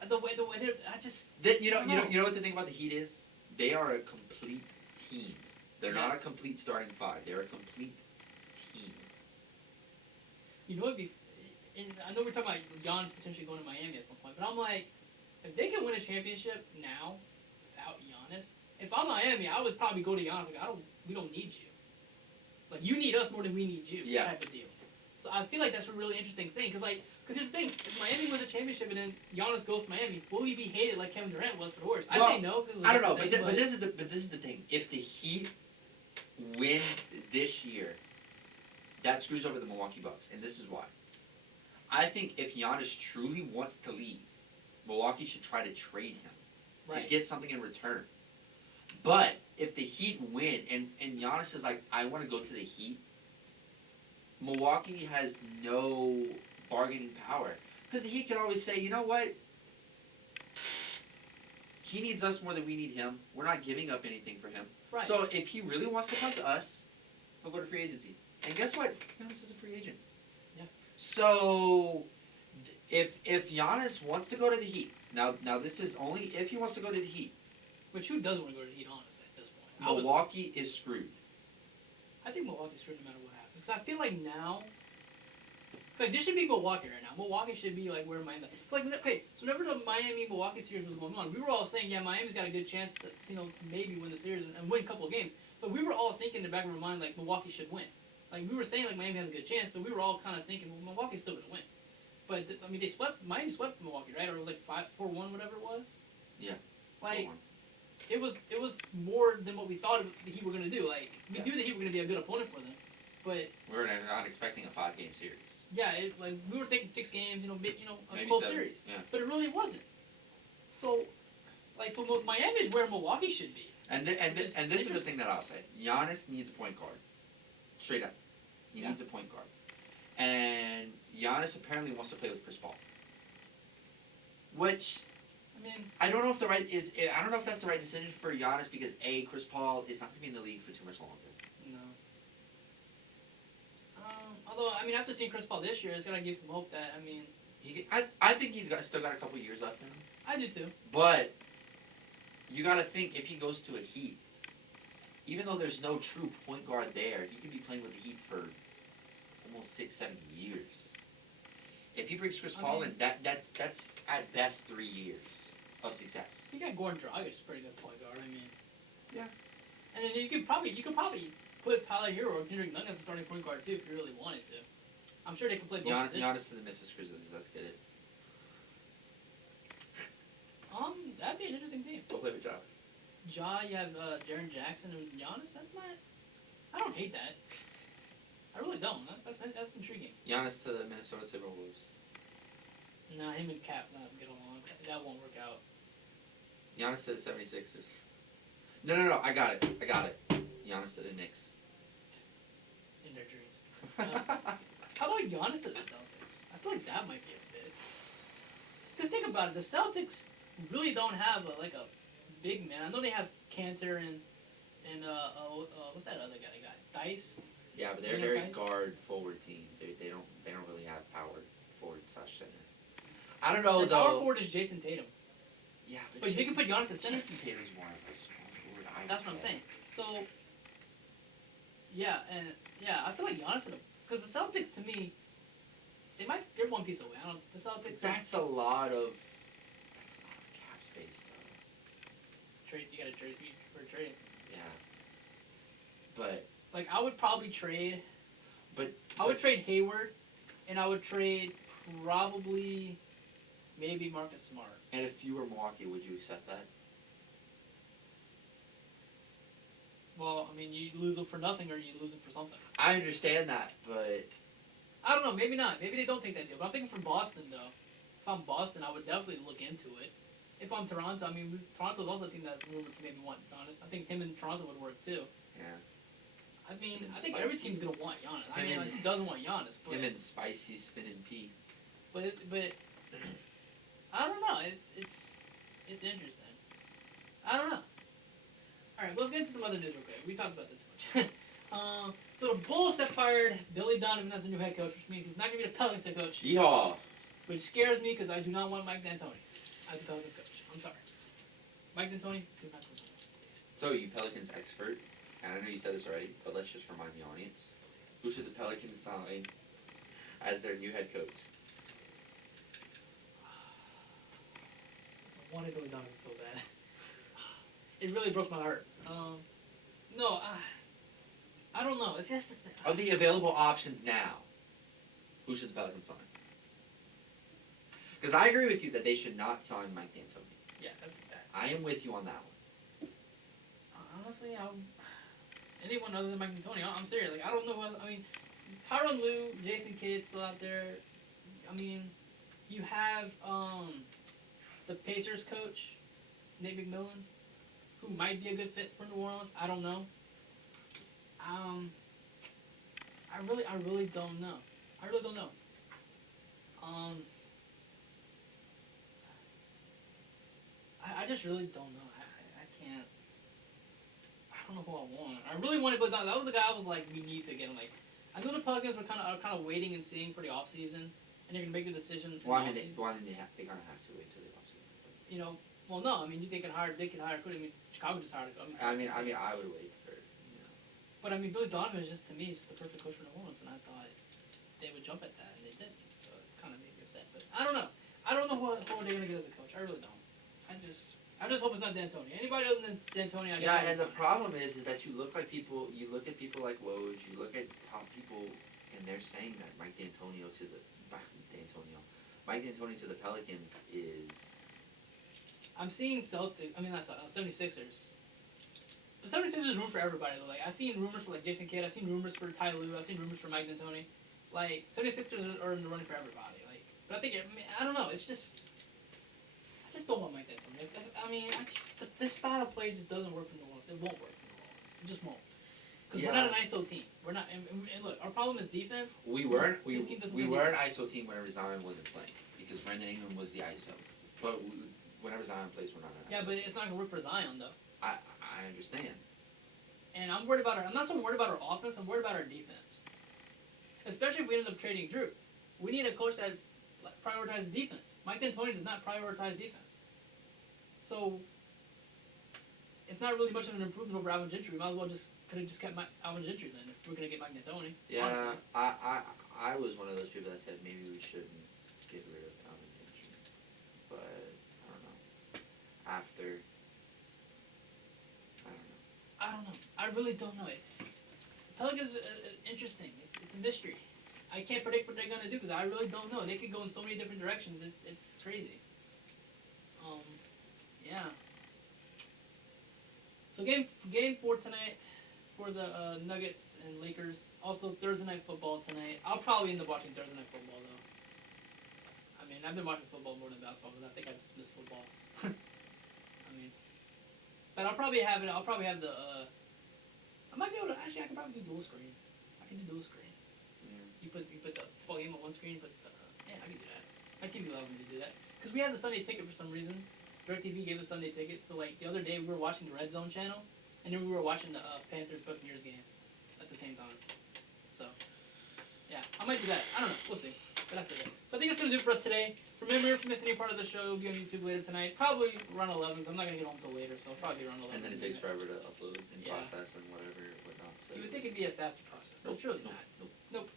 the way they're, I just. You know what the thing about the Heat is? They are a complete team. They're not a Yes. complete starting 5. They're a complete team. You know, and I know we're talking about Giannis potentially going to Miami at some point, but I'm like, if they can win a championship now without Giannis, if I'm Miami, I would probably go to Giannis. Like, we don't need you. Like, you need us more than we need you. Yeah. Type of deal. So I feel like that's a really interesting thing, because here's the thing: if Miami wins a championship and then Giannis goes to Miami, will he be hated like Kevin Durant was for the Warriors? I Well, say no. Cause I don't know, but this is the thing. If the Heat win this year, that screws over the Milwaukee Bucks, and this is why. I think if Giannis truly wants to leave, Milwaukee should try to trade him to get something in return. But if the Heat win and Giannis is like, I want to go to the Heat, Milwaukee has no bargaining power. Because the Heat can always say, you know what? He needs us more than we need him. We're not giving up anything for him. Right. So if he really wants to come to us, he'll go to free agency. And guess what? Giannis is a free agent. Yeah. So if Giannis wants to go to the Heat, now this is only if he wants to go to the Heat. Which who doesn't want to go to the Heat, honestly, at this point? Milwaukee is screwed. I think Milwaukee's screwed no matter what happens. Because I feel like now, like, this should be Milwaukee right now. Milwaukee should be like where Miami. Like, okay, so whenever the Miami-Milwaukee series was going on, we were all saying, yeah, Miami's got a good chance to maybe win the series and win a couple of games. But we were all thinking in the back of our mind, like, Milwaukee should win. Like, we were saying, like, Miami has a good chance, but we were all kind of thinking, well, Milwaukee's still going to win. But, I mean, Miami swept Milwaukee, right? Or it was like 4-1, whatever it was? Yeah. Like, it was more than what we thought the Heat were gonna do. Like we knew the Heat were gonna be a good opponent for them, but We're not expecting a 5-game series. yeah, like we were thinking 6 games, a Maybe close 7, series, yeah. but it really wasn't. So, Miami is where Milwaukee should be. And this is the thing that I'll say. Giannis needs a point guard. Straight up. He needs a point guard. And Giannis apparently wants to play with Chris Paul. Which I mean, I don't know if I don't know if that's the right decision for Giannis because Chris Paul is not going to be in the league for too much longer. no. Although I mean, after seeing Chris Paul this year, it's gonna give some hope that I think he's still got a couple years left in him. I do too. But you got to think if he goes to a Heat, even though there's no true point guard there, he could be playing with the Heat for almost 6-7 years. If he brings Chris Paul in, that's at best 3 years of success. You got Goran Dragic, pretty good point guard. I mean, Yeah. And then you could probably put Tyler Herro or Kendrick Nunn as a starting point guard too if you really wanted to. I'm sure they could play both positions. Giannis to the Memphis Grizzlies. Let's get it. That'd be an interesting team. Go play with Ja. Ja, you have Jaren Jackson and Giannis. I don't hate that. I really don't. That's intriguing. Giannis to the Minnesota Timberwolves. Nah, him and Cap not get along. That won't work out. Giannis to the 76ers. No. I got it. Giannis to the Knicks. In their dreams. How about Giannis to the Celtics? I feel like that might be a fit. Because think about it, the Celtics really don't have a big man. I know they have Cantor and what's that other guy they got? Dice. Yeah, but they're a very guard forward team. They don't really have power forward / center. I don't know Their though. power forward is Jason Tatum. Yeah, But you can put Giannis at center. Jason Tatum's more of a small forward. That's what I'm saying. So, I feel like Giannis, because the Celtics to me, they're one piece away. The Celtics. That's a lot of cap space though. You got to trade for a trade. Yeah. But I would probably trade. But I would trade Hayward, and I would trade probably maybe Marcus Smart. And if you were Milwaukee, would you accept that? Well, I mean, you lose them for nothing, or you lose them for something. I understand that, but I don't know. Maybe not. Maybe they don't take that deal. But I'm thinking from Boston, though. If I'm Boston, I would definitely look into it. If I'm Toronto, I mean, Toronto's also a team that's rumored to maybe want Giannis. I think him and Toronto would work too. yeah. I mean, It's I think spicy. every team's gonna want Giannis. I mean, who doesn't want Giannis? But Him and spicy spinning Pete. but I don't know. It's interesting. I don't know. All right, let's get into some other news real quick. We talked about this too much. So the Bulls have fired Billy Donovan as the new head coach, which means he's not gonna be the Pelicans head coach. Yeehaw! Which scares me because I do not want Mike D'Antoni as the Pelicans coach. I'm sorry. Mike D'Antoni, do not coach us, please. So, you Pelicans expert, and I know you said this already, but let's just remind the audience. Who should the Pelicans sign as their new head coach? I wanted Billy Donovan so bad. It really broke my heart. No, I don't know. It's just the thing. Of the available options now, who should the Pelicans sign? Because I agree with you that they should not sign Mike D'Antoni. Yeah, that's bad. I am with you on that one. Honestly, anyone other than Mike D'Antoni, I'm serious. I don't know what. I mean, Tyronn Lue, Jason Kidd still out there. I mean, you have the Pacers coach, Nick McMillan, who might be a good fit for New Orleans. I don't know. I really don't know. I really don't know. I just really don't know. I can't. I don't know who I want. I really wanted, but that was the guy I was like, we need to get him. I know the Pelicans were kind of waiting and seeing for the offseason, and they're gonna make the decision. Well, I mean, they kind of have to wait till the offseason. Well, no. I mean, they could hire. Chicago just hired. I mean, I would wait for. But I mean, Billy Donovan is just, to me, just the perfect coach for New Orleans, and I thought they would jump at that, and they didn't. So it kind of made me upset. But I don't know. I don't know who they're gonna get as a coach. I really don't. I just hope it's not D'Antoni. Anybody other than D'Antoni, I guess. Yeah, and the problem is that you look at people like Woj, you look at top people, and they're saying that Mike D'Antoni to the Pelicans is I'm seeing Celtics. I mean, not 76ers. The 76ers is room for everybody though. Like I've seen rumors for like Jason Kidd. I've seen rumors for Ty Lue. I've seen rumors for Mike D'Antoni. Like 76ers are in the running for everybody. Like, but I think I don't know. It's just I just don't want Mike D'Antoni. I mean, this style of play just doesn't work for New Orleans. It won't work for New Orleans. It just won't. Because we're not an ISO team. We're not. And look, our problem is defense. We were This team doesn't an play ISO team whenever Zion wasn't playing because Brandon Ingram was the ISO. But whenever Zion plays, we're not an ISO. Yeah, but it's not gonna work for Zion though. I understand. And I'm worried about I'm not so worried about our offense. I'm worried about our defense. Especially if we end up trading Drew. We need a coach that prioritizes defense. Mike D'Antoni does not prioritize defense. So it's not really much of an improvement over Alvin Gentry. We might as well could have just kept Alvin Gentry then if we're gonna get Mike D'Antoni. Yeah, honestly. I was one of those people that said maybe we shouldn't get rid of Alvin Gentry, but I don't know. After. I don't know. I really don't know. Pelicans interesting. It's a mystery. I can't predict what they're gonna do because I really don't know. They could go in so many different directions. It's crazy. Yeah. So game 4 tonight for the Nuggets and Lakers. Also Thursday night football tonight. I'll probably end up watching Thursday night football though. I mean, I've been watching football more than basketball because I think I just miss football. I mean. But I'll probably have it. I'll probably have the. I might be able to. Actually, I can probably do dual screen. I can do dual screen. Yeah. You put the football game on one screen. But yeah, I can do that. My TV allows me to do that because we have the Sunday ticket for some reason. DirecTV gave us Sunday ticket. So like the other day we were watching the Red Zone channel, and then we were watching the Panthers Buccaneers game at the same time. So yeah, I might do that. I don't know. We'll see. But that's it. So I think that's gonna do it for us today. Remember, if you missed any part of the show, it'll be on YouTube later tonight. Probably around 11, because I'm not going to get home until later, so it'll probably be around 11. And then it takes forever to upload and Yeah. process and whatnot. So. You would think it'd be a faster process, but it's really not. Nope.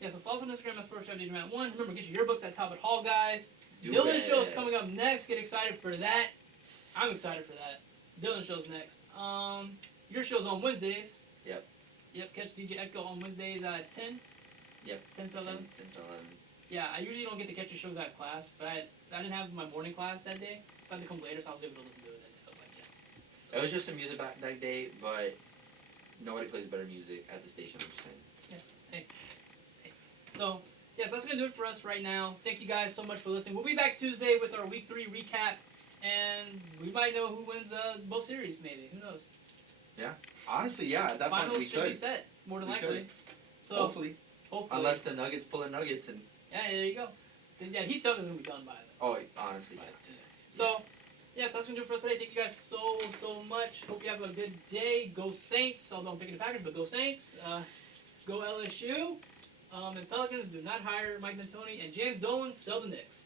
Yeah, so follow us on Instagram at Sportschat1. Remember, get your yearbooks at Talbot Hall, guys. Dylan's show is coming up next. Get excited for that. I'm excited for that. Dylan's show's next. Your show's on Wednesdays. Yep. Yep, catch DJ Echo on Wednesdays at 10. Yep. 10 to 11. 10 to 11. Yeah, I usually don't get to catch your shows out of class, but I didn't have my morning class that day, so I had to come later, so I was able to listen to it that day. I was like, yes. So, It was just some music back that day, but nobody plays better music at the station, I'm just saying. Hey. So, yes, that's going to do it for us right now. Thank you guys so much for listening. We'll be back Tuesday with our Week 3 recap, and we might know who wins both series, maybe. Who knows? Honestly, yeah, at that point Finals we should be could. set, more than We likely. could. So, Hopefully. Unless the Nuggets pull in Nuggets and... Yeah, there you go. Yeah, Heat Celtics is going to be done by then. Oh, honestly, By yeah. today. So, yes, that's going to do it for us today. Thank you guys so much. Hope you have a good day. Go Saints. Although I'm picking the Packers, but go Saints. Go LSU. And Pelicans, do not hire Mike D'Antoni. And James Dolan, sell the Knicks.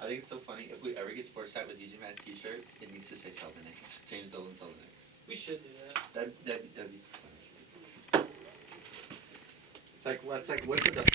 I think it's so funny. If we ever get Sportschat with DJ Matt t-shirts, it needs to say sell the Knicks. James Dolan, sell the Knicks. We should do that. That'd be so funny. It's like what's the